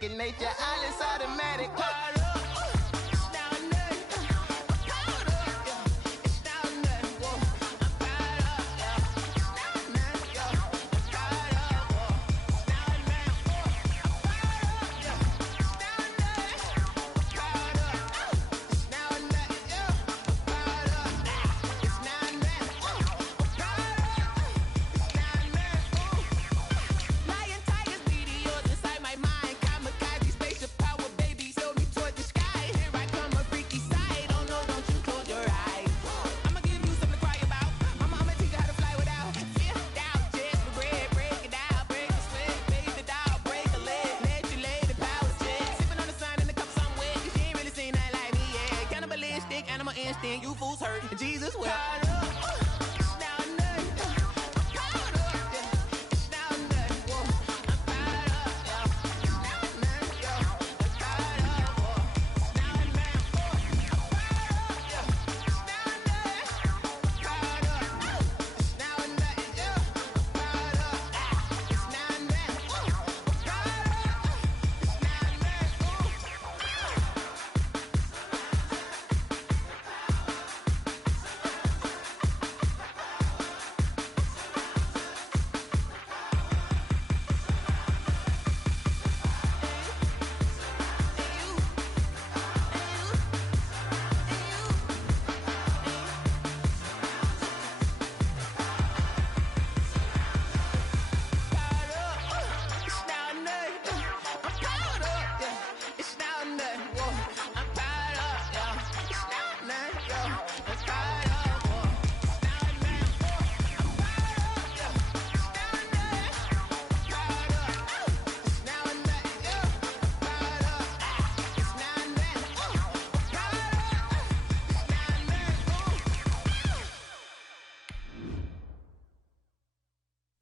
second nature. All is automatic. You fools hurt. Jesus will.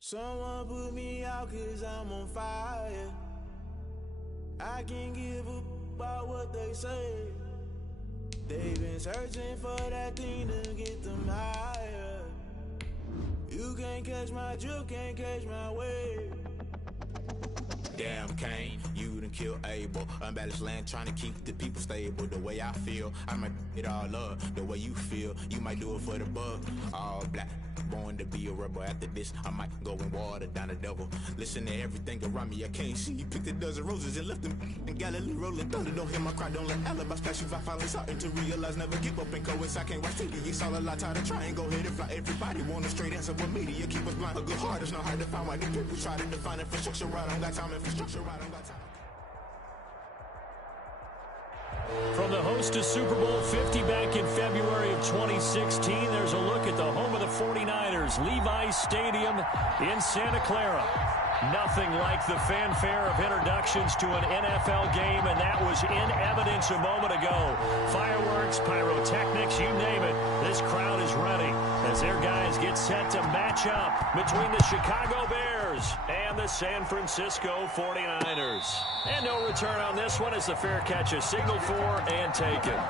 Someone put me out 'cause I'm on fire. I can't give up about what they say. They've been searching for that thing to get them higher. You can't catch my drift, can't catch my wave. Damn Cain, you done killed Abel. Unbalanced land trying to keep the people stable. The way I feel, I might it all up. The way you feel, you might do it for the bug. All black, born to be a rebel. After this, I might go and water down the devil. Listen to everything around me, I can't see. Picked a dozen roses and left them in Galilee rolling thunder. Don't hear my cry, don't let alibis pass you. I finally starting to realize, never give up and coincide. I can't watch TV, it's all a lot. Tired of trying, go ahead and fly. Everybody want a straight answer with media, keep us blind. A good heart is not hard to find. Why these people try to define infrastructure right? I don't got time, infrastructure right? I don't got time. From the host to Super Bowl 50 back in February of 2016, there's a look at the home of the 49ers, Levi's Stadium in Santa Clara. Nothing like the fanfare of introductions to an NFL game, and that was in evidence a moment ago. Fireworks, pyrotechnics, you name it. This crowd is ready as their guys get set to match up between the Chicago Bears and the San Francisco 49ers. And no return on this one as the fair catch is signaled for and taken.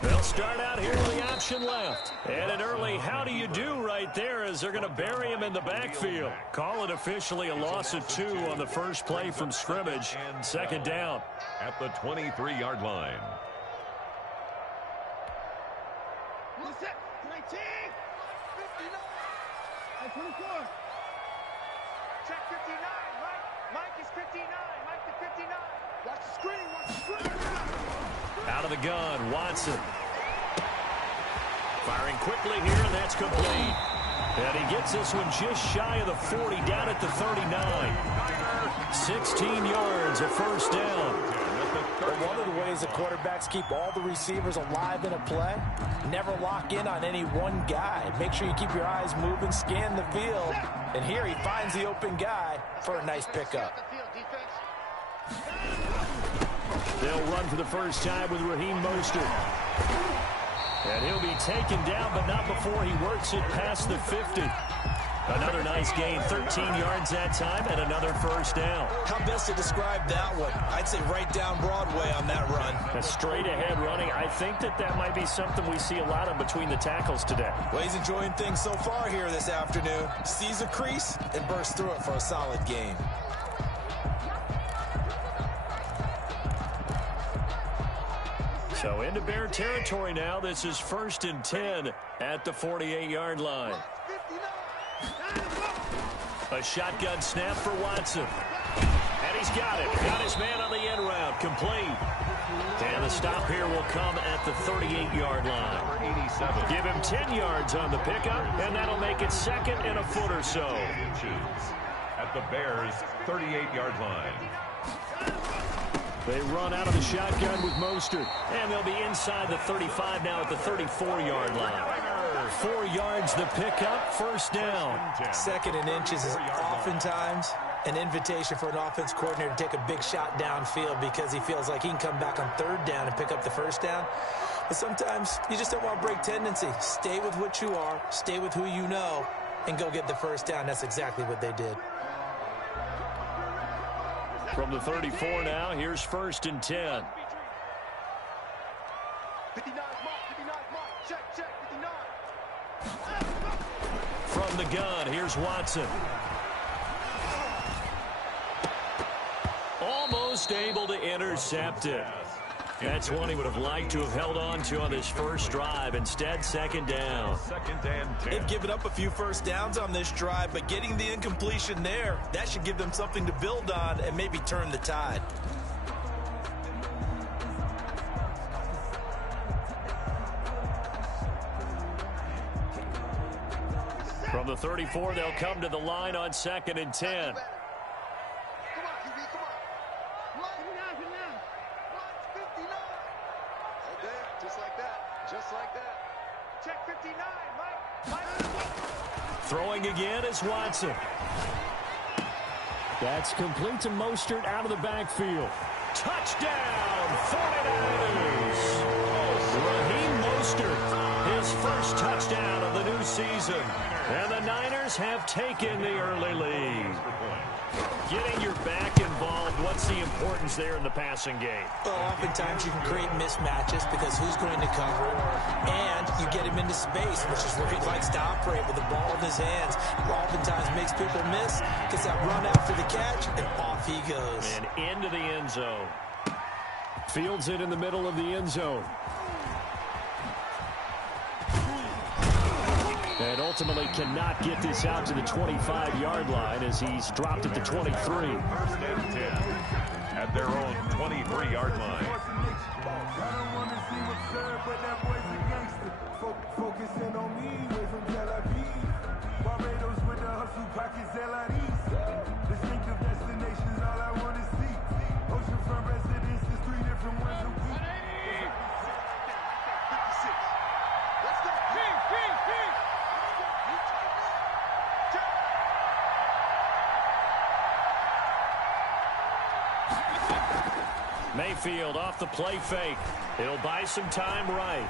They'll start out here with the option left. And an early how do you do right there as they're going to bury him in the backfield. Call it officially a loss of 2 on the first play from scrimmage. Second down. At the 23-yard line. Check 59. Mike is 59. Mike to 59. Watch the screen. Watch the screen. Out of the gun, Watson. Firing quickly here, and that's complete. And he gets this one just shy of the 40, down at the 39. 16 yards, a first down. But one of the ways the quarterbacks keep all the receivers alive in a play, never lock in on any one guy. Make sure you keep your eyes moving, scan the field. And here he finds the open guy for a nice pickup. They'll run for the first time with Raheem Mostert. And he'll be taken down, but not before he works it past the 50. Another nice gain, 13 yards that time, and another first down. How best to describe that one? I'd say right down Broadway on that run. A straight-ahead running. I think that might be something we see a lot of between the tackles today. Well, he's enjoying things so far here this afternoon. Sees a crease and bursts through it for a solid gain. So into Bear territory now. This is 1st and 10 at the 48-yard line. A shotgun snap for Watson. And he's got it. Got his man on the end route. Complete. And the stop here will come at the 38-yard line. Give him 10 yards on the pickup, and that'll make it 2nd and a foot or so. At the Bears' 38-yard line. They run out of the shotgun with Mostert. And they'll be inside the 35 now at the 34-yard line. 4 yards the pickup, first down. 2nd and inches is oftentimes an invitation for an offense coordinator to take a big shot downfield because he feels like he can come back on 3rd down and pick up the first down. But sometimes you just don't want to break tendency. Stay with what you are, stay with who you know, and go get the first down. That's exactly what they did. From the 34 now, here's 1st and 10. 59 mark, check, 59. From the gun, here's Watson. Almost able to intercept it. That's one he would have liked to have held on to on this first drive. Instead, 2nd down. 2nd and 10. They've given up a few first downs on this drive, but getting the incompletion there, that should give them something to build on and maybe turn the tide. From the 34, they'll come to the line on 2nd and 10. Check 59, Mike. Throwing again is Watson. That's complete to Mostert out of the backfield. Touchdown, 49ers. Raheem Mostert, his first touchdown of the new season. And the Niners have taken the early lead. Getting your back involved, what's the importance there in the passing game? Well, oftentimes you can create mismatches because who's going to cover it, and you get him into space, which is where he likes to operate with the ball in his hands. Oftentimes makes people miss, gets that run after the catch, and off he goes. And into the end zone. Fields it in the middle of the end zone. And ultimately cannot get this out to the 25-yard line as he's dropped it to 23. 1st and 10 at their own 23-yard line. Focusing on me, way from Tel Aviv. Barbados with the hustle pockets, distinctive destinations, all I want to see. Oceanfront residences, 3 different ones a week. 56. Let's go. Ping. Mayfield off the play fake. He'll buy some time right.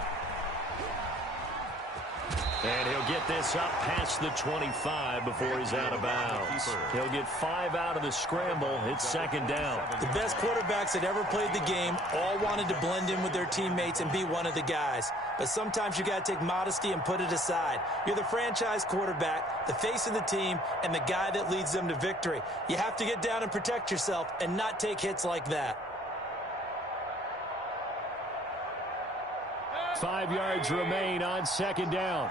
And he'll get this up past the 25 before he's out of bounds. He'll get 5 out of the scramble. It's 2nd down. The best quarterbacks that ever played the game all wanted to blend in with their teammates and be one of the guys. But sometimes you got to take modesty and put it aside. You're the franchise quarterback, the face of the team, and the guy that leads them to victory. You have to get down and protect yourself and not take hits like that. 5 yards remain on 2nd down.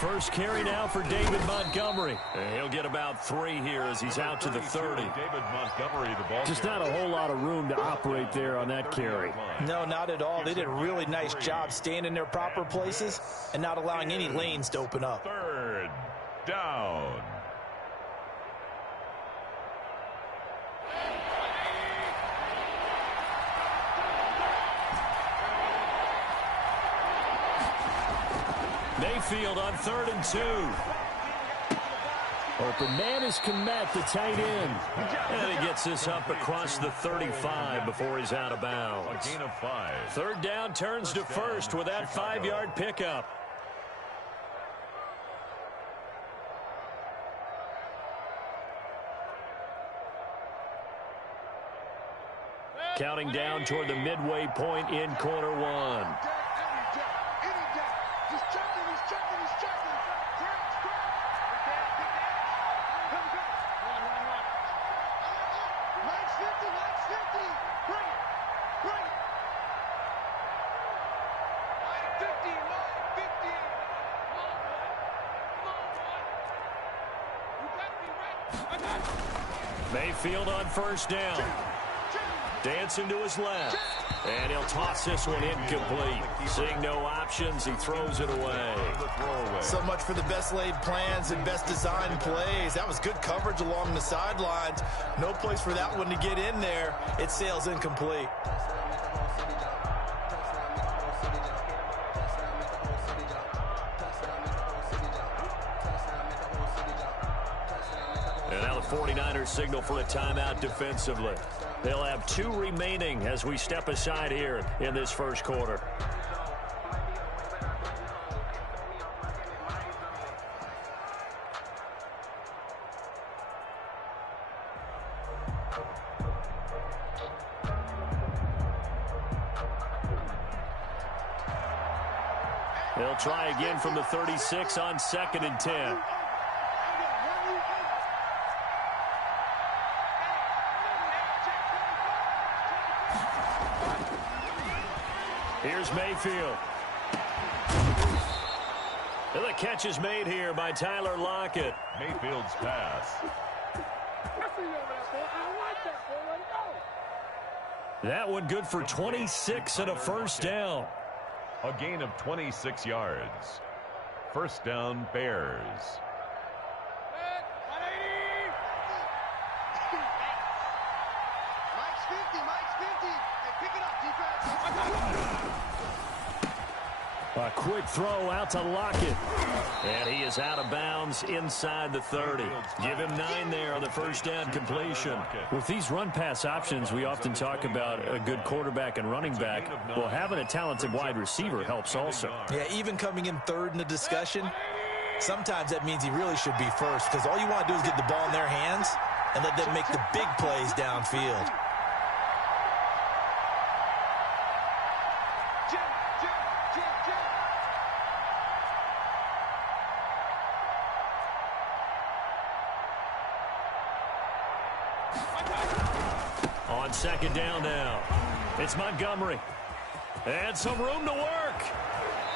First carry now for David Montgomery. And he'll get about 3 here as he's out to the 30. David Montgomery, the ball. Just not a whole lot of room to operate there on that carry. No, not at all. They did a really nice job staying in their proper places and not allowing any lanes to open up. 3rd down. Mayfield on 3rd and 2. Open man is Kmet, the tight end. And he gets this up across the 35 before he's out of bounds. A gain of 5. 3rd down turns to 1st with that 5-yard pickup. Counting down toward the midway point in quarter 1. Mayfield on 1st down. Dancing to his left. And he'll toss this one incomplete. Seeing no options, he throws it away. So much for the best laid plans and best designed plays. That was good coverage along the sidelines. No place for that one to get in there. It sails incomplete. And now the 49ers signal for a timeout defensively. They'll have 2 remaining as we step aside here in this first quarter. They'll try again from the 36 on 2nd and 10. Here's Mayfield. And the catch is made here by Tyler Lockett. Mayfield's pass. That one good for 26 and a 1st down. A gain of 26 yards. 1st down, Bears. A quick throw out to Lockett. And he is out of bounds inside the 30. Give him 9 there on the 1st down completion. With these run-pass options, we often talk about a good quarterback and running back. Well, having a talented wide receiver helps also. Yeah, even coming in 3rd in the discussion, sometimes that means he really should be first because all you want to do is get the ball in their hands and let them make the big plays downfield. On 2nd down now, it's Montgomery. And some room to work.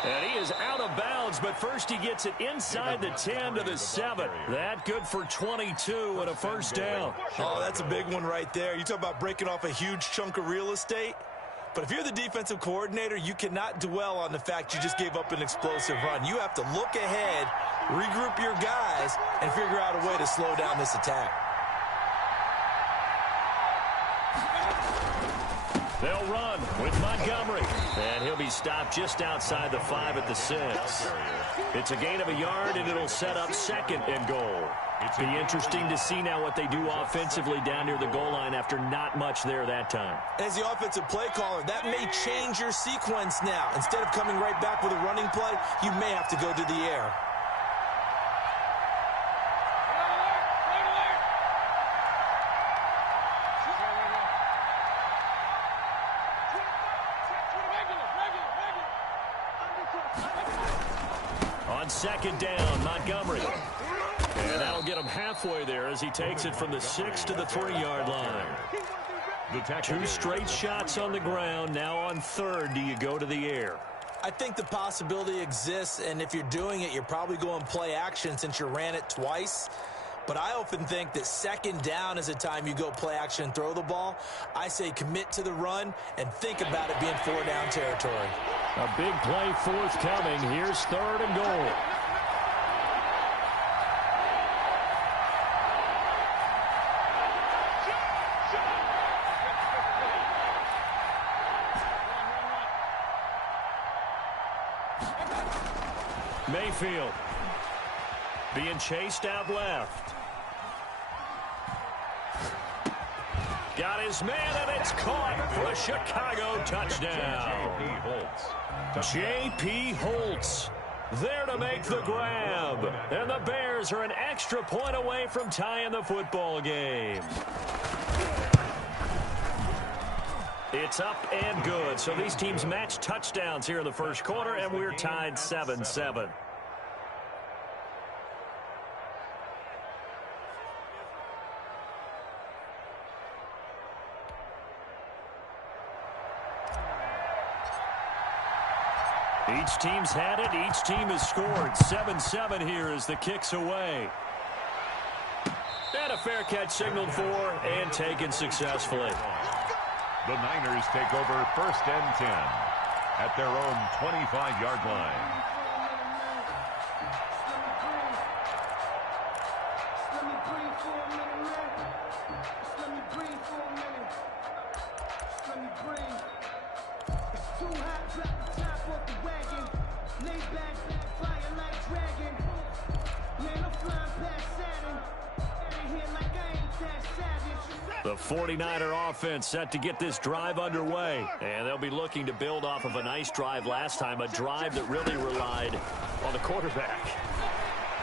And he is out of bounds, but first he gets it inside the 10 to the 7. That good for 22 and a 1st down. Oh, that's a big one right there. You talk about breaking off a huge chunk of real estate. But if you're the defensive coordinator, you cannot dwell on the fact you just gave up an explosive run. You have to look ahead, regroup your guys, and figure out a way to slow down this attack. They'll run with Montgomery. And he'll be stopped just outside the 5 at the 6. It's a gain of a yard, and it'll set up 2nd and goal. Be interesting to see now what they do offensively down near the goal line after not much there that time. As the offensive play caller, that may change your sequence now. Instead of coming right back with a running play, you may have to go to the air. On 2nd down, Montgomery. And that'll get him halfway there as he takes it from the 6 to the 3-yard line. 2 straight shots on the ground. Now on 3rd, do you go to the air? I think the possibility exists, and if you're doing it, you're probably going play action since you ran it twice. But I often think that second down is a time you go play action and throw the ball. I say commit to the run and think about it being 4-down territory. A big play forthcoming. Here's 3rd and goal. Mayfield being chased out left. Got his man, and it's caught for a Chicago touchdown. J.P. Holtz there to make the grab. And the Bears are an extra point away from tying the football game. It's up and good. So these teams match touchdowns here in the first quarter, and we're tied 7-7. Each team's had it. Each team has scored. 7-7 here as the kick's away. And a fair catch signaled for and taken successfully. The Niners take over 1st and 10 at their own 25-yard line. The 49er offense set to get this drive underway. And they'll be looking to build off of a nice drive last time, a drive that really relied on the quarterback.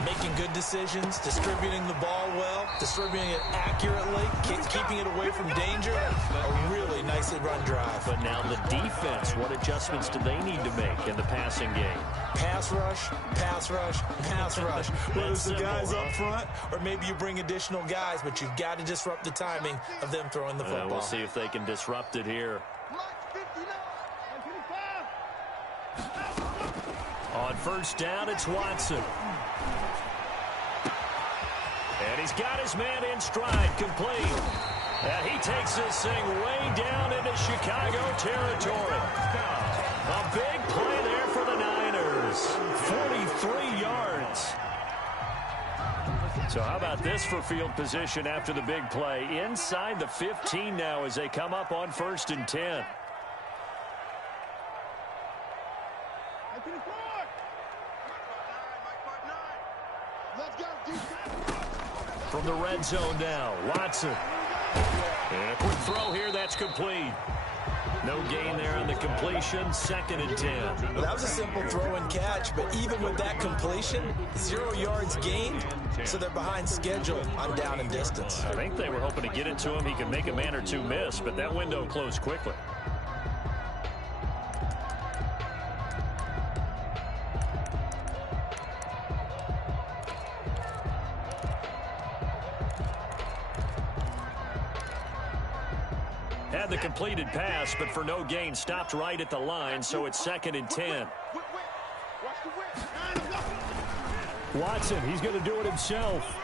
Making good decisions, distributing the ball well, distributing it accurately, keeping it away from danger. A really nicely run drive. But now the defense, what adjustments do they need to make in the passing game? Pass rush, pass rush, pass rush. Whether it's the guys up front or maybe you bring additional guys, but you've got to disrupt the timing of them throwing the football. We'll see if they can disrupt it here. On 1st down, it's Watson. And he's got his man in stride, complete. And he takes this thing way down into Chicago territory. A big play there for the Niners. 43 yards. So how about this for field position after the big play? Inside the 15 now as they come up on 1st and 10. From the red zone now, Watson. And a quick throw here, that's complete. No gain there on the completion, 2nd and 10. Well, that was a simple throw and catch, but even with that completion, 0 yards gained, so they're behind schedule on down and distance. I think they were hoping to get it to him. He could make a man or two miss, but that window closed quickly. Had the completed pass, but for no gain, stopped right at the line, so it's 2nd and 10. Watson, he's going to do it himself.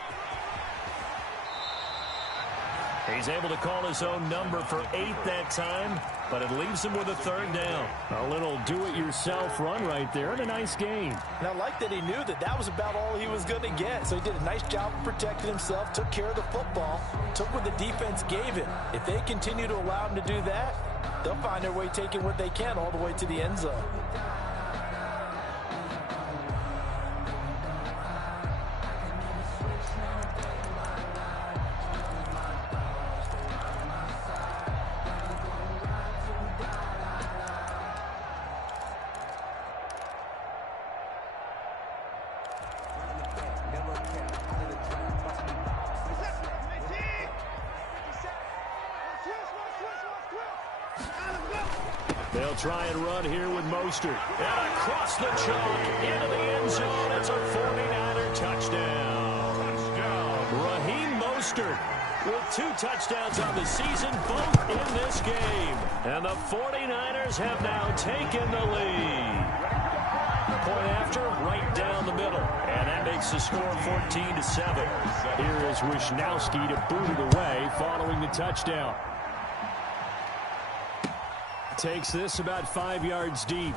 He's able to call his own number for 8 that time, but it leaves him with a 3rd down. A little do-it-yourself run right there and a nice gain. And I like that he knew that that was about all he was going to get. So he did a nice job of protecting himself, took care of the football, took what the defense gave him. If they continue to allow him to do that, they'll find their way taking what they can all the way to the end zone. They'll try and run here with Mostert. And across the chalk into the end zone. It's a 49er touchdown. Raheem Mostert with 2 touchdowns on the season, both in this game. And the 49ers have now taken the lead. after, right down the middle. And that makes the score 14-7. Here is Wisnowski to boot it away following the touchdown. Takes this about 5 yards deep.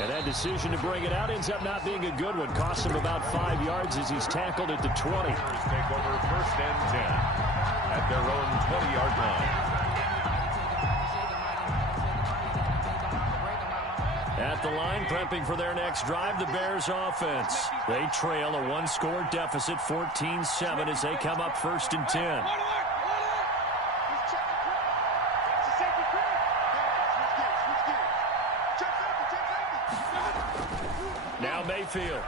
And that decision to bring it out ends up not being a good one. Costs him about 5 yards as he's tackled at the 20. Take over 1st and 10 at their own 20-yard line. At the line, prepping for their next drive, the Bears offense. They trail a one-score deficit, 14-7, as they come up 1st and 10. Now Mayfield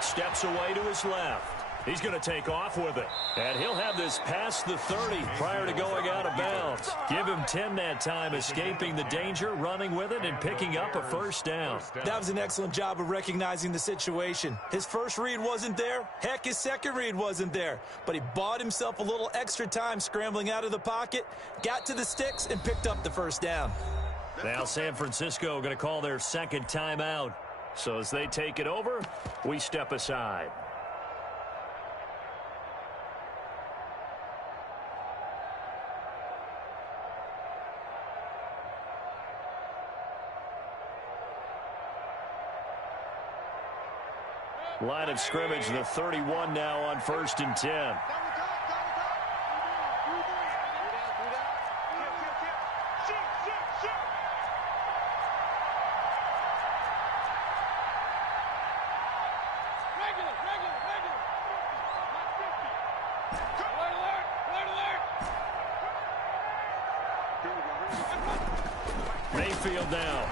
steps away to his left. He's going to take off with it. And he'll have this past the 30 prior to going out of bounds. Give him 10 that time, escaping the danger, running with it, and picking up a 1st down. That was an excellent job of recognizing the situation. His first read wasn't there. Heck, his second read wasn't there. But he bought himself a little extra time scrambling out of the pocket, got to the sticks, and picked up the 1st down. Now San Francisco going to call their second timeout. So as they take it over, we step aside. Line of scrimmage, the 31 now on 1st and 10. Mayfield now.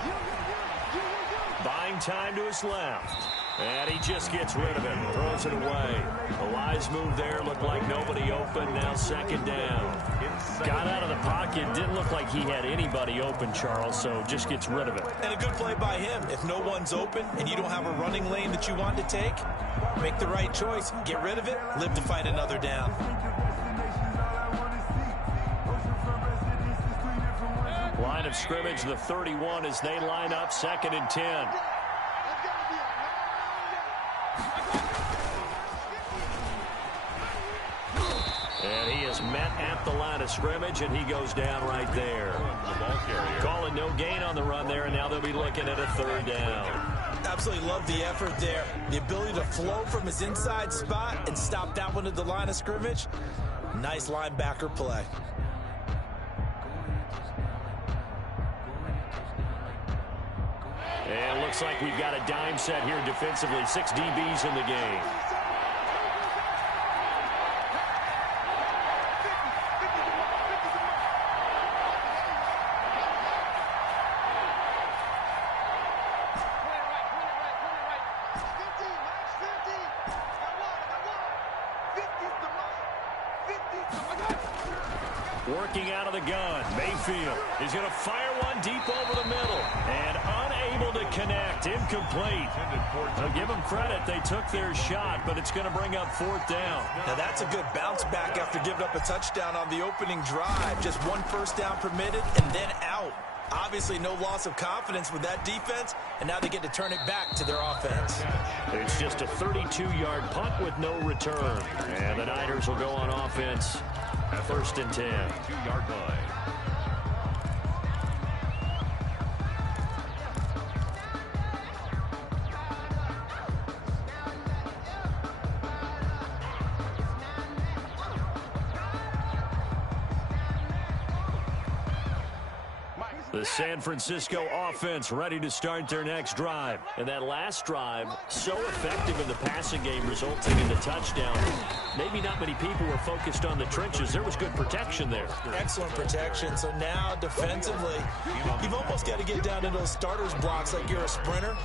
Buying time to his left. And he just gets rid of it. Throws it away. A wise move there. Looked like nobody open. Now 2nd down. Got out of the pocket. Didn't look like he had anybody open, Charles, so just gets rid of it. And a good play by him. If no one's open and you don't have a running lane that you want to take, make the right choice. Get rid of it. Live to fight another down. Line of scrimmage, the 31, as they line up 2nd and 10. And he is met at the line of scrimmage, and he goes down right there. Calling no gain on the run there, and now they'll be looking at a 3rd down. Absolutely love the effort there. The ability to flow from his inside spot and stop that one at the line of scrimmage. Nice linebacker play. And it looks like we've got a dime set here defensively. 6 DBs in the game. Working out of the gun. Mayfield is going to fire one deep over the middle. And unable to connect. Incomplete. I'll give them credit. They took their shot, but it's going to bring up 4th down. Now that's a good bounce back after giving up a touchdown on the opening drive. Just 1 1st down permitted and then out. Obviously no loss of confidence with that defense, and now they get to turn it back to their offense. It's just a 32-yard punt with no return. And the Niners will go on offense. 1st and 10. 2-yard line. The San Francisco offense ready to start their next drive. And that last drive, so effective in the passing game, resulting in the touchdown. Maybe not many people were focused on the trenches. There was good protection there. Excellent protection. So now, defensively, you've almost got to get down to those starters blocks like you're a sprinter.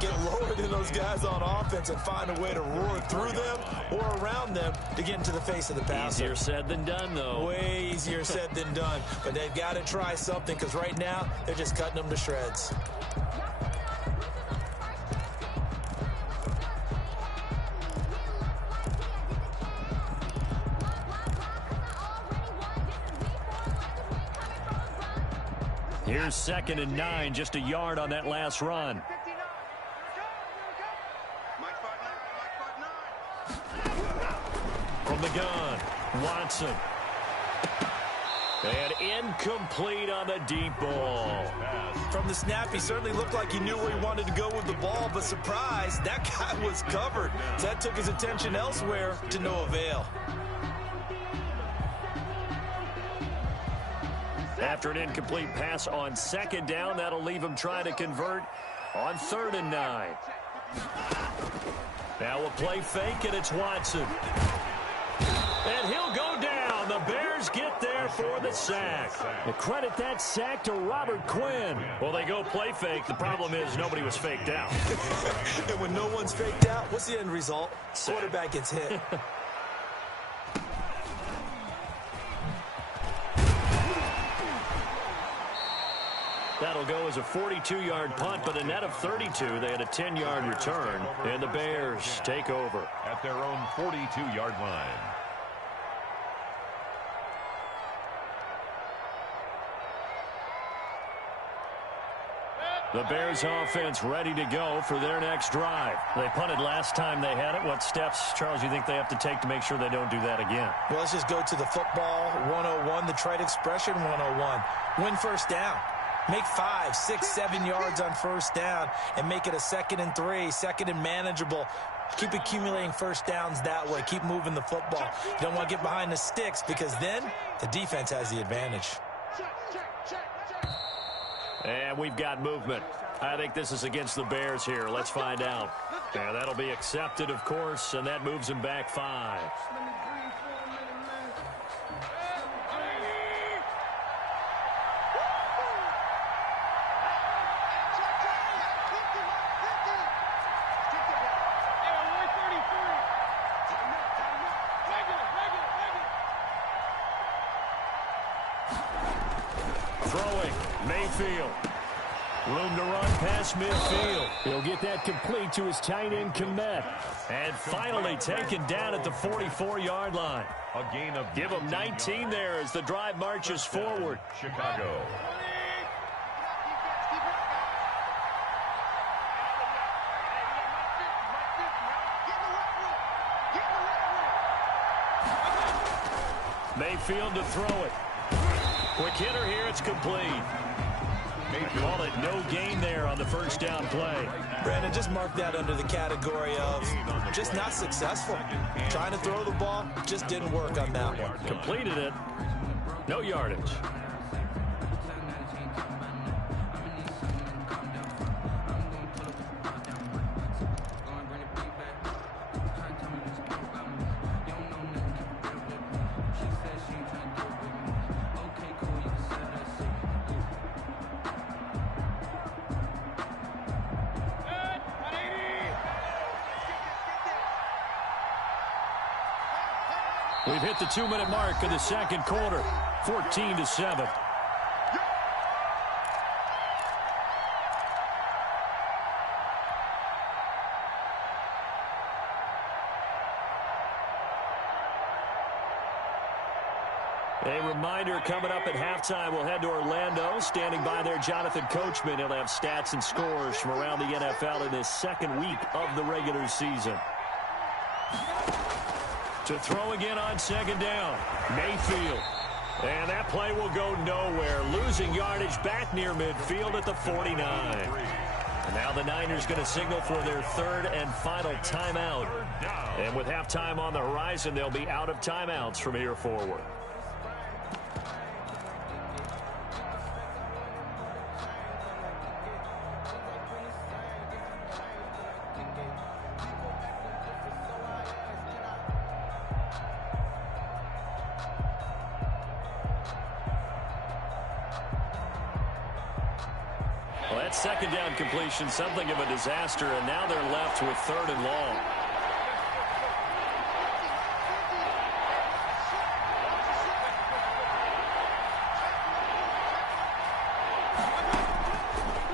Get lower than those guys on offense and find a way to roar through them or around them to get into the face of the passer. Easier said than done, though. Way easier said than done. But they've got to try something, because right now, they're just cutting them to shreds. Here's 2nd and 9, just a yard on that last run. From the gun, Watson. And incomplete on the deep ball. From the snap, he certainly looked like he knew where he wanted to go with the ball, but surprise, that guy was covered. So that took his attention elsewhere to no avail. After an incomplete pass on second down, that'll leave him trying to convert on 3rd and 9. Now a play fake, and it's Watson. And he'll go down. The Bears get there for the sack. We'll credit that sack to Robert Quinn. Well, they go play fake. The problem is nobody was faked out. And when no one's faked out, what's the end result? Quarterback gets hit. That'll go as a 42-yard punt, but a net of 32. They had a 10-yard return, and the Bears take over at their own 42-yard line. The Bears offense ready to go for their next drive. They punted last time they had it. What steps, Charles, you think they have to take to make sure they don't do that again? Well, let's just go to the football 101, the trite expression 101. Win first down. Make 5, 6, 7 yards on first down and make it a 2nd and 3, 2nd and manageable. Keep accumulating first downs that way. Keep moving the football. You don't want to get behind the sticks because then the defense has the advantage. And we've got movement. I think this is against the Bears here. Let's find out. Yeah, that'll be accepted, of course, and that moves them back 5. Throwing, Mayfield. Room to run past midfield. He'll get that complete to his tight end, Komet. And finally taken down at the 44-yard line. A gain of Give him 19 there as the drive marches forward. Chicago. Mayfield to throw it. Quick hitter here, it's complete. Call it no gain there on the first down play. Brandon, just mark that under the category of just not successful. Trying to throw the ball, just didn't work on that one. Completed it. No yardage. We've hit the 2-minute mark of the second quarter, 14-7. A reminder coming up at halftime, we'll head to Orlando. Standing by there, Jonathan Coachman. He'll have stats and scores from around the NFL in his second week of the regular season. To throw again on second down, Mayfield. And that play will go nowhere. Losing yardage back near midfield at the 49. And now the Niners going to signal for their 3rd and final timeout. And with halftime on the horizon, they'll be out of timeouts from here forward. Well, that second down completion, something of a disaster, and now they're left with 3rd and long.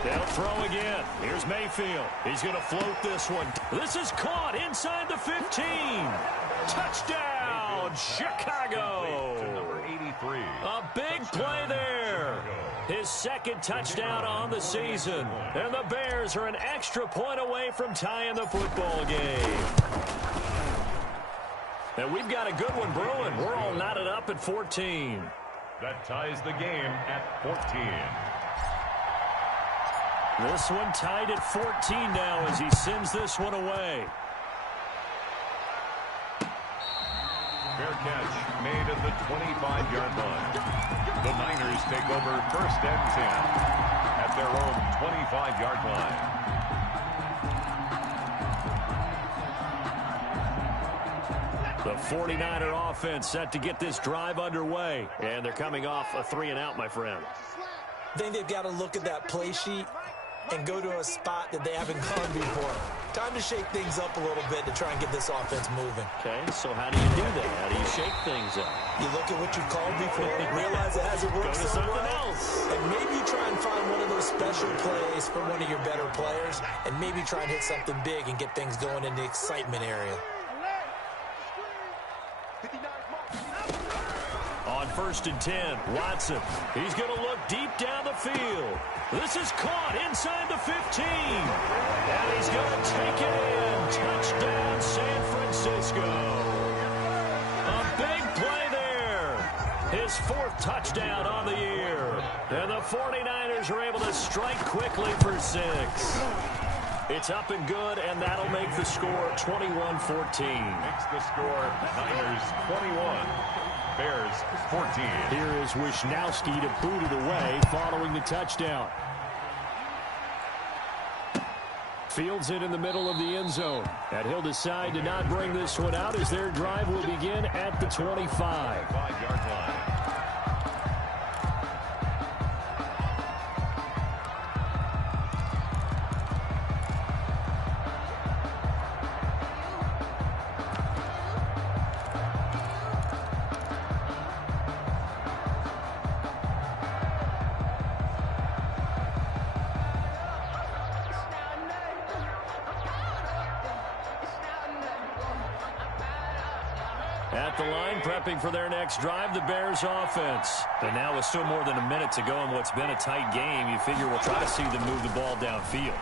They'll throw again. Here's Mayfield. He's going to float this one. This is caught inside the 15. Touchdown, Chicago. Number 83. A big play there. His 2nd touchdown on the season. And the Bears are an extra point away from tying the football game. And we've got a good one brewing. We're all knotted up at 14. That ties the game at 14. This one tied at 14 now as he sends this one away. Fair catch made at the 25-yard line. The Niners take over 1st and 10 at their own 25-yard line. The 49er offense set to get this drive underway. And they're coming off a 3-and-out, my friend. I think they've got to look at that play sheet and go to a spot that they haven't gone before. Time to shake things up a little bit to try and get this offense moving. Okay, so how do you do that? How do you shake things up? You look at what you've called before, realize it hasn't worked Go to so something well, else. and maybe try and find one of those special plays from one of your better players, and maybe try and hit something big and get things going in the excitement area. On 1st and 10, Watson. He's going to look deep down the field. This is caught inside the 15. And he's going to take it in. Touchdown, San Francisco. A big play there. His 4th touchdown on the year. And the 49ers are able to strike quickly for 6. It's up and good, and that'll make the score 21-14. Makes the score Niners 21. Bears 14. Here is Wisnowski to boot it away following the touchdown. Fields it in the middle of the end zone. And he'll decide to not bring this one out as their drive will begin at the 25. 5-yard line. At the line, prepping for their next drive, the Bears offense. And now with still more than a minute to go in what's been a tight game, you figure we'll try to see them move the ball downfield.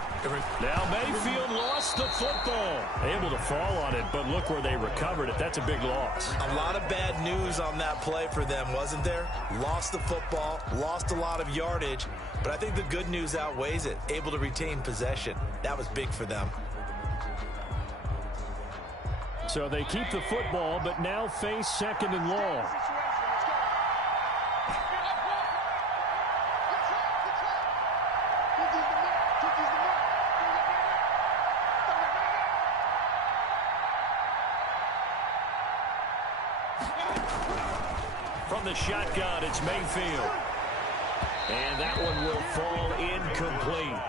Now Mayfield lost the football. Able to fall on it, but look where they recovered it. That's a big loss. A lot of bad news on that play for them, wasn't there? Lost the football, lost a lot of yardage, but I think the good news outweighs it. Able to retain possession. That was big for them. So they keep the football, but now face 2nd and long. From the shotgun, it's Mayfield. And that one will fall incomplete.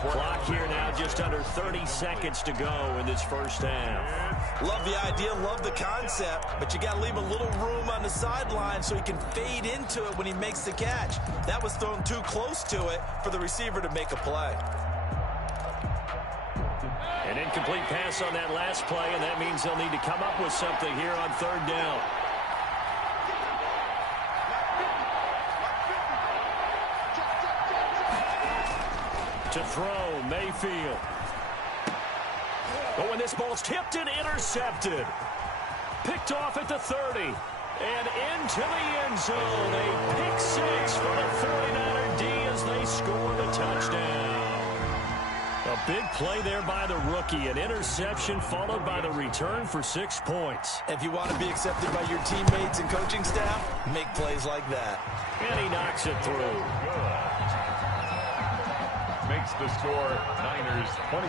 Clock here now, just under 30 seconds to go in this first half. Love the idea, love the concept, but you got to leave a little room on the sideline so he can fade into it when he makes the catch. That was thrown too close to it for the receiver to make a play. An incomplete pass on that last play, and that means they'll need to come up with something here on 3rd down. To throw, Mayfield. Oh, and this ball's tipped and intercepted. Picked off at the 30. And into the end zone. A pick 6 for the 49er D as they score the touchdown. A big play there by the rookie. An interception followed by the return for 6 points. If you want to be accepted by your teammates and coaching staff, make plays like that. And he knocks it through. Makes the score Niners 28.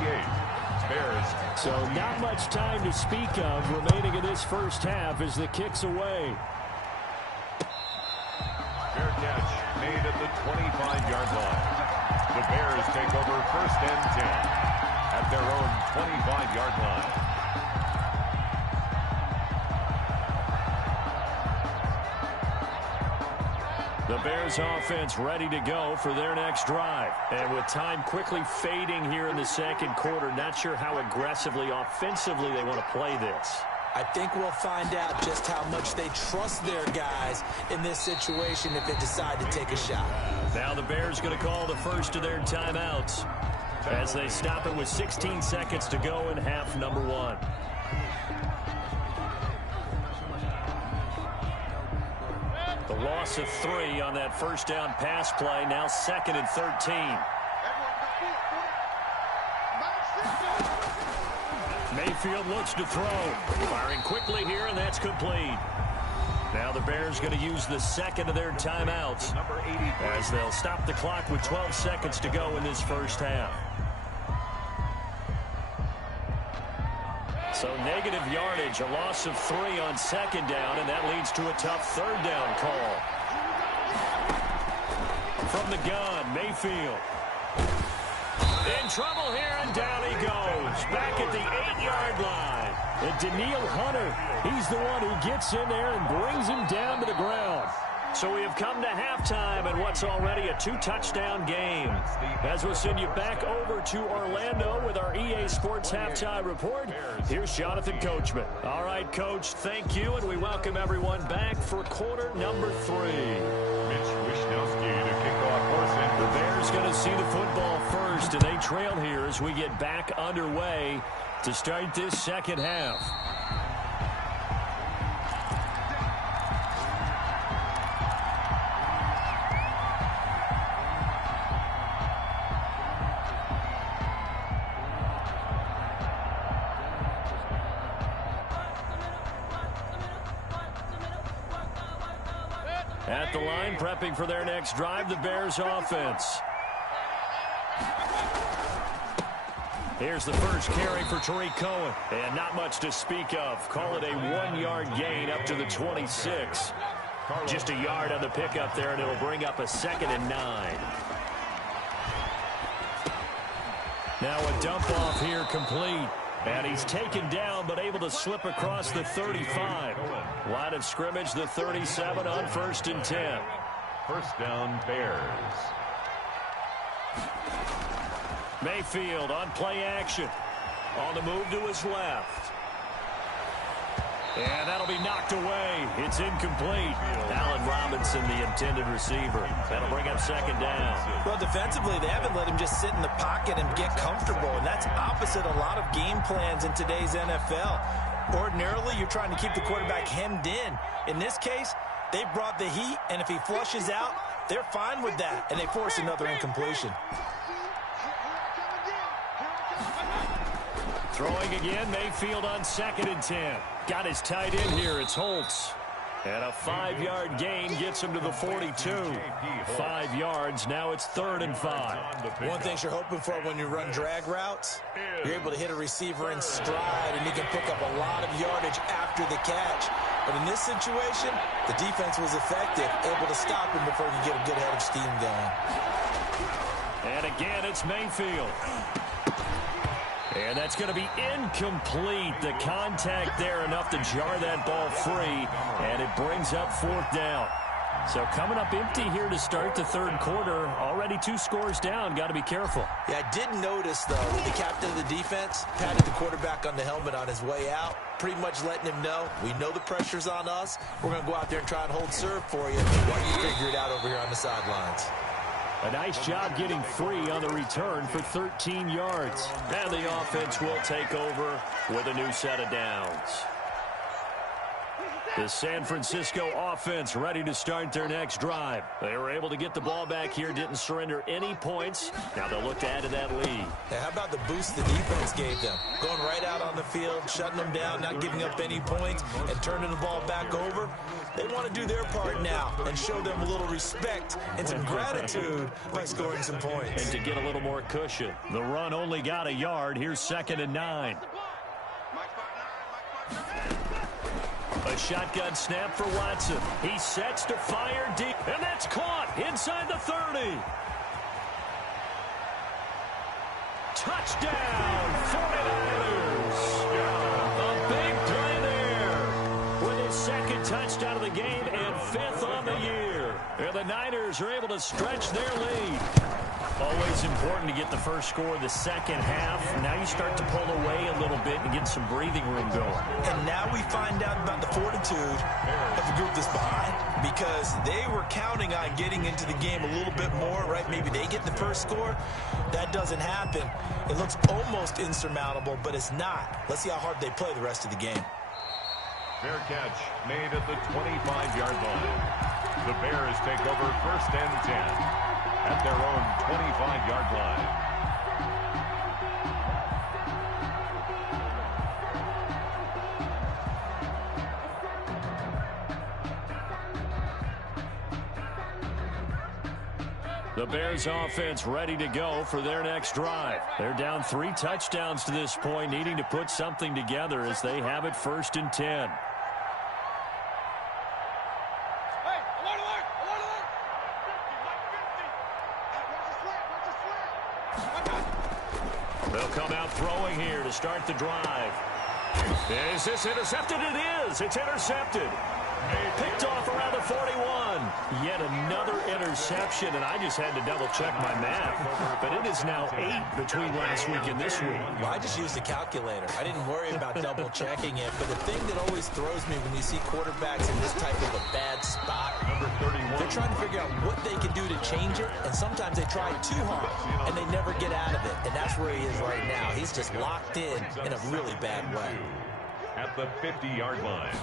Bears. So not much time to speak of remaining in this first half as the kick's away. Fair catch made at the 25-yard line. The Bears take over 1st and 10 at their own 25-yard line. The Bears offense ready to go for their next drive. And with time quickly fading here in the 2nd quarter, not sure how aggressively, offensively they want to play this. I think we'll find out just how much they trust their guys in this situation if they decide to take a shot. Now the Bears going to call the first of their timeouts as they stop it with 16 seconds to go in half number 1. loss of 3 on that first down pass play. Now 2nd and 13. Mayfield looks to throw. Firing quickly here, and that's complete. Now the Bears going to use the second of their timeouts as they'll stop the clock with 12 seconds to go in this first half. So negative yardage, a loss of 3 on 2nd down, and that leads to a tough 3rd down call. From the gun, Mayfield. In trouble here, and down he goes. Back at the 8-yard line. And Daniil Hunter, he's the one who gets in there and brings him down to the ground. So we have come to halftime in what's already a 2-touchdown game. As we'll send you back over to Orlando with our EA Sports Halftime Report, here's Jonathan Coachman. All right, Coach, thank you, and we welcome everyone back for quarter number 3. The Bears going to see the football first, and they trail here as we get back underway to start this second half. At the line, prepping for their next drive, the Bears offense. Here's the first carry for Tariq Cohen. And not much to speak of. Call it a 1-yard gain up to the 26. Just a yard on the pickup there, and it'll bring up a 2nd and 9. Now a dump off here complete. And he's taken down, but able to slip across the 35. Line of scrimmage, the 37 on 1st and 10. First down, Bears. Mayfield on play action. On the move to his left. And that'll be knocked away. It's incomplete. Allen Robinson, the intended receiver. That'll bring up 2nd down. Well, defensively, they haven't let him just sit in the pocket and get comfortable, and that's opposite a lot of game plans in today's NFL. Ordinarily, you're trying to keep the quarterback hemmed in. In this case, they brought the heat, and if he flushes out, they're fine with that, and they force another incompletion. Throwing again, Mayfield on 2nd and 10. Got his tight end here. It's Holtz. And a 5-yard gain gets him to the 42. 5 yards. Now it's 3rd and 5. One thing you're hoping for when you run drag routes, you're able to hit a receiver in stride, and he can pick up a lot of yardage after the catch. But in this situation, the defense was effective, able to stop him before he could get a good head of steam going. And again, it's Mayfield. And that's going to be incomplete. The contact there enough to jar that ball free, and it brings up 4th down. So coming up empty here to start the 3rd quarter. Already 2 scores down. Got to be careful. Yeah, I did notice, though, that the captain of the defense patted the quarterback on the helmet on his way out, pretty much letting him know, we know the pressure's on us. We're going to go out there and try and hold serve for you while you figure it out over here on the sidelines. A nice job getting free on the return for 13 yards. And the offense will take over with a new set of downs. The San Francisco offense ready to start their next drive. They were able to get the ball back here, didn't surrender any points. Now they'll look to add to that lead. Now, how about the boost the defense gave them? Going right out on the field, shutting them down, not giving up any points, and turning the ball back over. They want to do their part now and show them a little respect and some gratitude by scoring some points. And to get a little more cushion. The run only got a yard. Here's 2nd and 9. A shotgun snap for Watson. He sets to fire deep, and that's caught inside the 30. Touchdown, 49ers. A big play there with his 2nd touchdown of the game and 5th on the year. And the Niners are able to stretch their lead. Always important to get the first score of the second half. Now you start to pull away a little bit and get some breathing room going. And now we find out about the fortitude of the group that's behind, because they were counting on getting into the game a little bit more, right? Maybe they get the first score. That doesn't happen. It looks almost insurmountable, but it's not. Let's see how hard they play the rest of the game. Fair catch made at the 25-yard line. The Bears take over 1st and 10 at their own 25-yard line. The Bears offense ready to go for their next drive. They're down 3 touchdowns to this point, needing to put something together as they have it 1st and 10. They'll come out throwing here to start the drive. Is this intercepted? It is. It's intercepted. Picked off around the 41. Yet another interception, and I just had to double-check my math. But it is now 8 between last week and this week. Well, I just used a calculator. I didn't worry about double-checking it. But the thing that always throws me when you see quarterbacks in this type of a bad spot, Number 31. they're trying to figure out what they can do to change it, and sometimes they try too hard, and they never get out of it. And that's where he is right now. He's just locked in a really bad way. At the 50-yard line.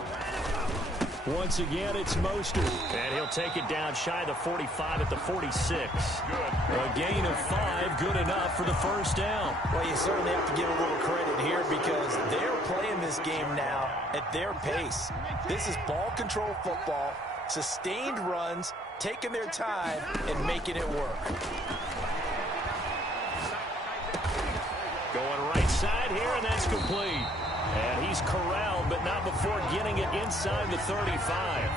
Once again, it's Mostert. And he'll take it down shy of the 45 at the 46. A gain of 5, good enough for the first down. Well, you certainly have to give a little credit here because they're playing this game now at their pace. This is ball control football, sustained runs, taking their time, and making it work. Going right side here, and that's complete. And he's corralled, but not before getting it inside the 35.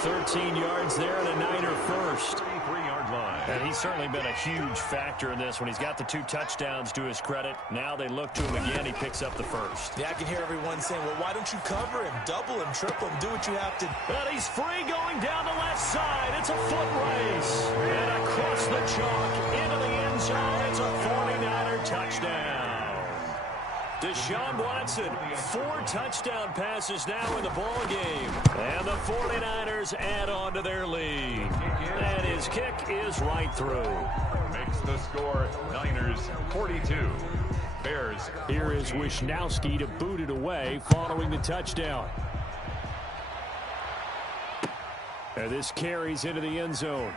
13 yards there and a Niner first. 3-yard line. And he's certainly been a huge factor in this when he's got the 2 touchdowns to his credit. Now they look to him again. He picks up the first. Yeah, I can hear everyone saying, well, why don't you cover him, double him, triple him, do what you have to. But he's free going down the left side. It's a foot race. And across the chalk into the end zone. It's a 49er touchdown. Deshaun Watson, 4 touchdown passes now in the ball game. And the 49ers add on to their lead. And his kick is right through. Makes the score Niners 42. Bears. Here is Wisnowski to boot it away following the touchdown. And this carries into the end zone.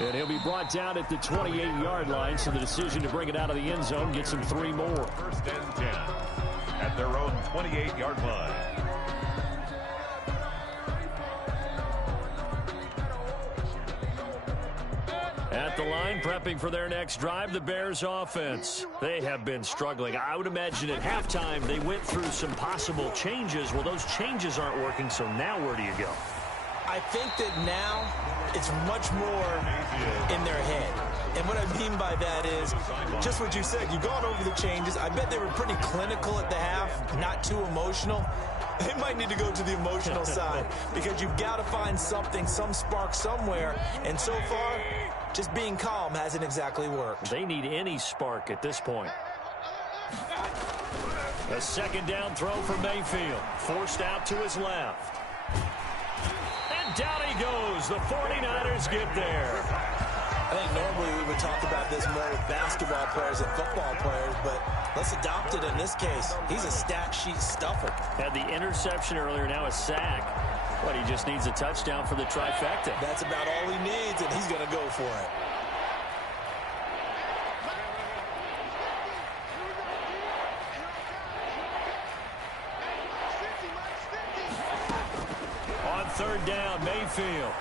And he'll be brought down at the 28-yard line, so the decision to bring it out of the end zone gets him 3 more. 1st and 10 at their own 28-yard line. At the line, prepping for their next drive, the Bears offense. They have been struggling. I would imagine at halftime they went through some possible changes. Well, those changes aren't working, so now where do you go? I think that now it's much more in their head. And what I mean by that is just what you said. You've gone over the changes. I bet they were pretty clinical at the half, not too emotional. They might need to go to the emotional side because you've got to find something, some spark somewhere. And so far, just being calm hasn't exactly worked. They need any spark at this point. A 2nd down throw for Mayfield. Forced out to his left. And down he goes. The 49ers get there. I think normally we would talk about this more with basketball players and football players, but let's adopt it in this case. He's a stat sheet stuffer. Had the interception earlier, now a sack. But he just needs a touchdown for the trifecta. That's about all he needs, and he's going to go for it. On 3rd down, Mayfield.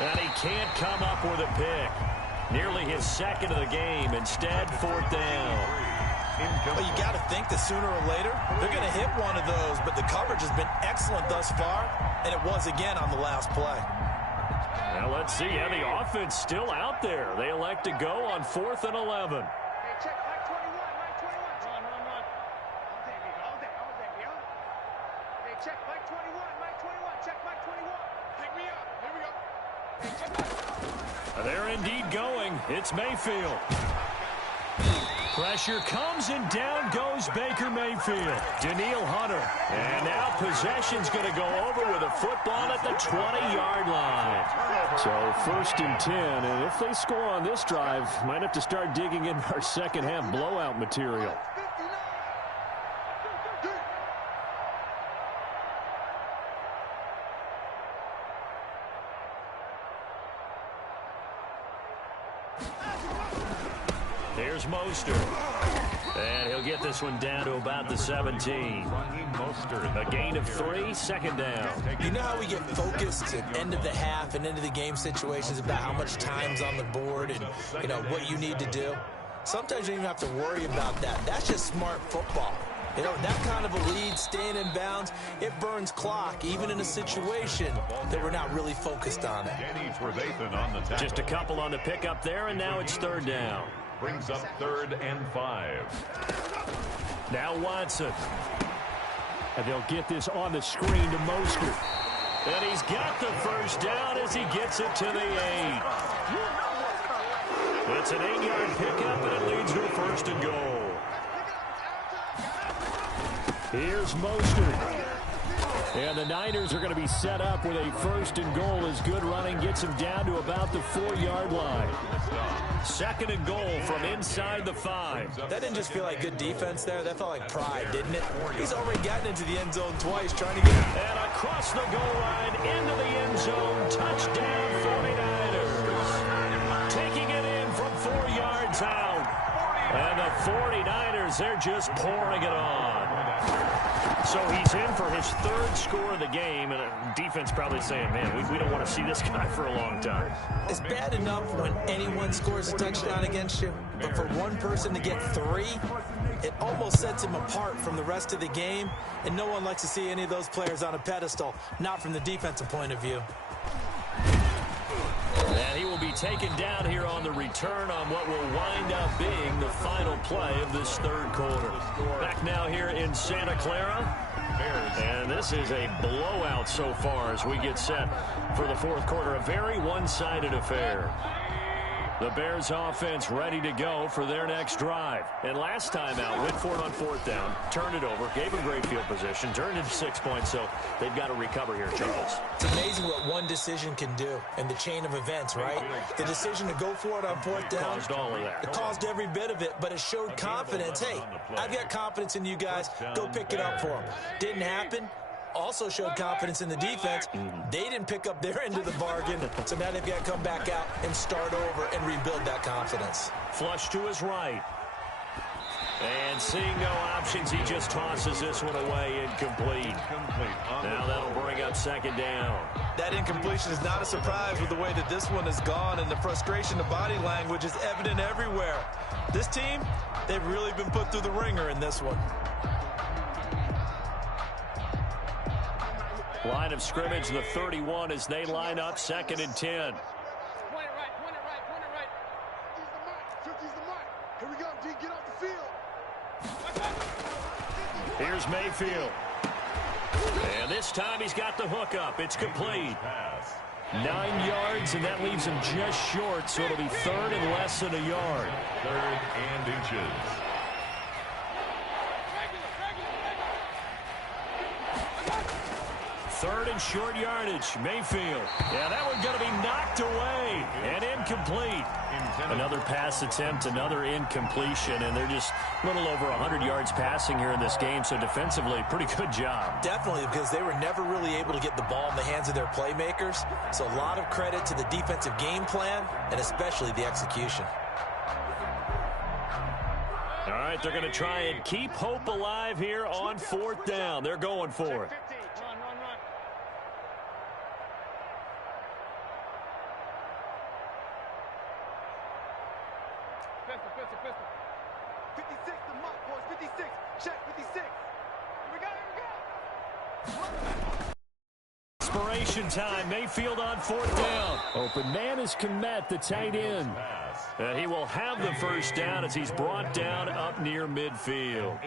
And he can't come up with a pick. Nearly his 2nd of the game. Instead, 4th down. Well, you got to think that sooner or later they're going to hit one of those, but the coverage has been excellent thus far, and it was again on the last play. Now let's see. Yeah, the offense still out there. They elect to go on 4th and 11. Hey, check Mike 21, Mike 21. Run. All day, yo. Hey, check Mike 21, Mike 21. Check Mike 21. Pick me up. Here we go. Hey, check They're indeed going. It's Mayfield. Pressure comes, and down goes Baker Mayfield. Daniil Hunter. And now possession's going to go over with a football at the 20-yard line. So 1st and 10, and if they score on this drive, might have to start digging in our second half blowout material. Here's Mostert. And he'll get this one down to about the 17. A gain of 3, second down. You know how we get focused at end of the half and into the game situations about how much time's on the board and, you know, what you need to do? Sometimes you don't even have to worry about that. That's just smart football. You know, that kind of a lead, staying in bounds, it burns clock, even in a situation that we're not really focused on it. Just a couple on the pickup there, and now it's third down. Brings up 3rd and 5. Now Watson. And they'll get this on the screen to Mostert. And he's got the first down as he gets it to the 8. It's an 8-yard pickup, and it leads to a 1st and goal. Here's Mostert. And the Niners are going to be set up with a 1st and goal as good running gets him down to about the 4-yard line. 2nd and goal from inside the 5. That didn't just feel like good defense there. That felt like pride, didn't it? He's already gotten into the end zone twice trying to get it. And across the goal line into the end zone. Touchdown 49ers. Taking it in from 4 yards out. And the 49ers, they're just pouring it on. So he's in for his 3rd score of the game, and defense probably saying, man, we don't want to see this guy for a long time. It's bad enough when anyone scores a touchdown against you, but for one person to get 3, it almost sets him apart from the rest of the game, and no one likes to see any of those players on a pedestal, not from the defensive point of view. And he will be taken down here on the return on what will wind up being the final play of this 3rd quarter. Back now here in Santa Clara. And this is a blowout so far as we get set for the 4th quarter. A very one-sided affair. The Bears offense ready to go for their next drive. And last time out, went for it on 4th down, turned it over, gave them great field position, turned into 6 points, so they've got to recover here, Charles. It's amazing what one decision can do in the chain of events, right? The decision to go for it on 4th down. Caused all of that. It caused every bit of it, but it showed confidence. Hey, I've got confidence in you guys. Go pick it up for them. Didn't happen. Also showed confidence in the defense. They didn't pick up their end of the bargain, so now they've got to come back out and start over and rebuild that confidence. Flush to his right. And seeing no options, he just tosses this one away, incomplete. Now that'll bring up 2nd down. That incompletion is not a surprise with the way that this one has gone, and the frustration of body language is evident everywhere. This team, they've really been put through the ringer in this one. Line of scrimmage, the 31, as they line up 2nd and 10. Point it right, point it right, point it right. He's the mark. Here we go, D, get off the field. Here's Mayfield. And this time he's got the hook up. It's complete. 9 yards, and that leaves him just short, so it'll be 3rd and less than a yard. 3rd and inches. 3rd and short yardage. Mayfield. Yeah, that one's going to be knocked away and incomplete. Another pass attempt, another incompletion, and they're just a little over 100 yards passing here in this game, so defensively, pretty good job. Definitely, because they were never really able to get the ball in the hands of their playmakers, so a lot of credit to the defensive game plan and especially the execution. All right, they're going to try and keep hope alive here on 4th down. They're going for it. Pistol. 56, the mark, boys. 56. Check, 56. Here we go. Inspiration time. Mayfield on 4th down. Open man is Komet, the tight end. He will have the 1st down as he's brought down up near midfield.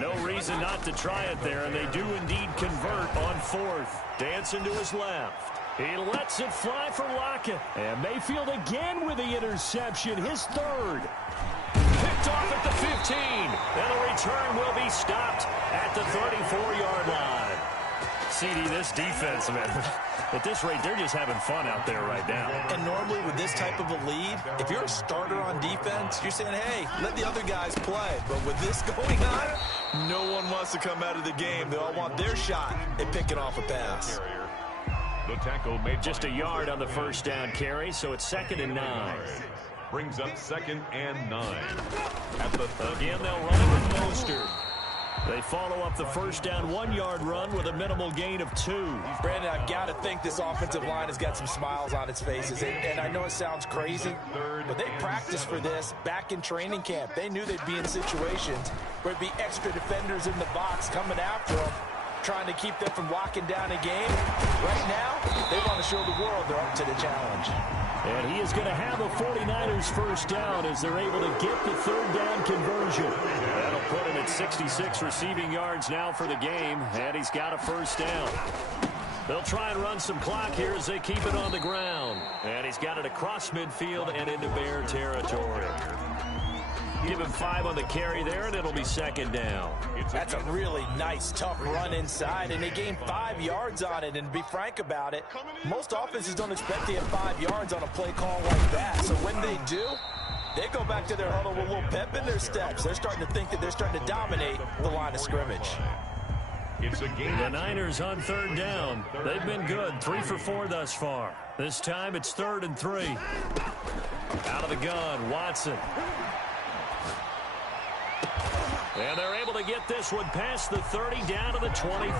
No reason not to try it there, and they do indeed convert on 4th. Dancing to his left. He lets it fly for Lockett. And Mayfield again with the interception, his 3rd. Picked off at the 15. And the return will be stopped at the 34-yard line. CD, this defense, man, at this rate, they're just having fun out there right now. And normally with this type of a lead, if you're a starter on defense, you're saying, hey, let the other guys play. But with this going on, no one wants to come out of the game. They all want their shot at picking off a pass. The tackle made just a yard on the 1st down carry, so it's 2nd and 9. Brings up 2nd and 9. At the 30. Again, they'll run it with Mostert. They follow up the first down 1-yard run with a minimal gain of 2. Brandon, I've got to think this offensive line has got some smiles on its faces. And I know it sounds crazy, but they practiced for this back in training camp. They knew they'd be in situations where it'd be extra defenders in the box coming after them, trying to keep them from locking down a game. Right now, they want to show the world they're up to the challenge. And he is going to have a 49ers first down as they're able to get the third down conversion. That'll put him at 66 receiving yards now for the game, and he's got a first down. They'll try and run some clock here as they keep it on the ground. And he's got it across midfield and into Bear territory. Give him 5 on the carry there, and it'll be 2nd down. That's a really nice, tough run inside, and they gained 5 yards on it. And to be frank about it, most offenses don't expect to get 5 yards on a play call like that. So when they do, they go back to their huddle with a little pep in their steps. They're starting to think that they're starting to dominate the line of scrimmage. It's a game. The Niners on 3rd down. They've been good, 3 for 4 thus far. This time it's 3rd and 3. Out of the gun, Watson. And they're able to get this one past the 30 down to the 25.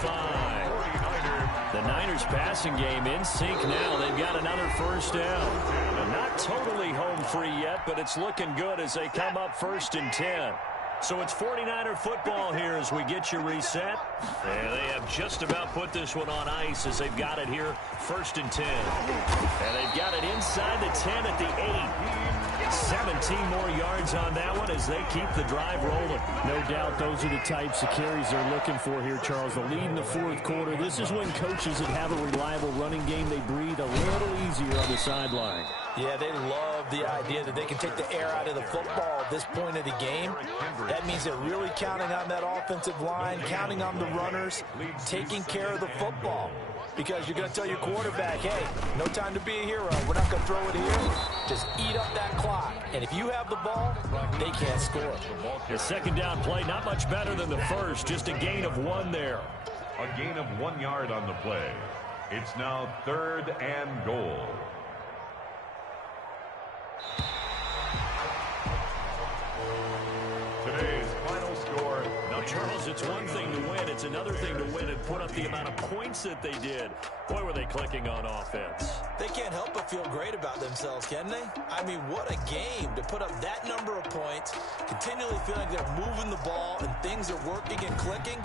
The Niners passing game in sync now. They've got another first down. And not totally home free yet, but it's looking good as they come up 1st and 10. So it's 49er football here as we get you reset. And they have just about put this one on ice as they've got it here 1st and 10. And they've got it inside the 10 at the 8. 17 more yards on that one as they keep the drive rolling. No doubt those are the types of carries they're looking for here, Charles. The lead in the 4th quarter. This is when coaches that have a reliable running game, they breathe a little easier on the sideline. Yeah, they love the idea that they can take the air out of the football at this point of the game. That means they're really counting on that offensive line, counting on the runners, taking care of the football. Because you're going to tell your quarterback, hey, no time to be a hero. We're not going to throw it here. Just eat up that clock. And if you have the ball, they can't score. The 2nd down play, not much better than the first. Just a gain of 1 there. A gain of 1 yard on the play. It's now 3rd and goal. Today's final score. Now, Charles, it's one thing to win. It's another thing to win and put up the amount of points that they did. Boy, were they clicking on offense. They can't help but feel great about themselves, can they? I mean, what a game to put up that number of points, continually feeling like they're moving the ball and things are working and clicking.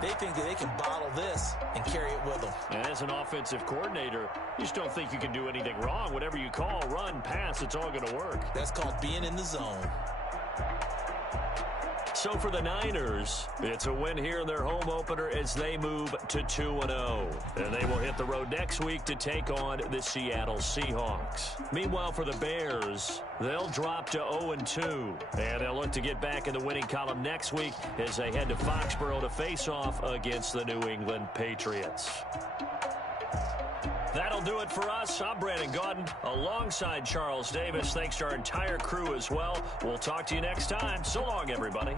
They think that they can bottle this and carry it with them. And as an offensive coordinator, you just don't think you can do anything wrong. Whatever you call, run, pass, it's all going to work. That's called being in the zone. So for the Niners, it's a win here in their home opener as they move to 2-0. And they will hit the road next week to take on the Seattle Seahawks. Meanwhile, for the Bears, they'll drop to 0-2. And they'll look to get back in the winning column next week as they head to Foxborough to face off against the New England Patriots. That'll do it for us. I'm Brandon Gaudin alongside Charles Davis. Thanks to our entire crew as well. We'll talk to you next time. So long, everybody.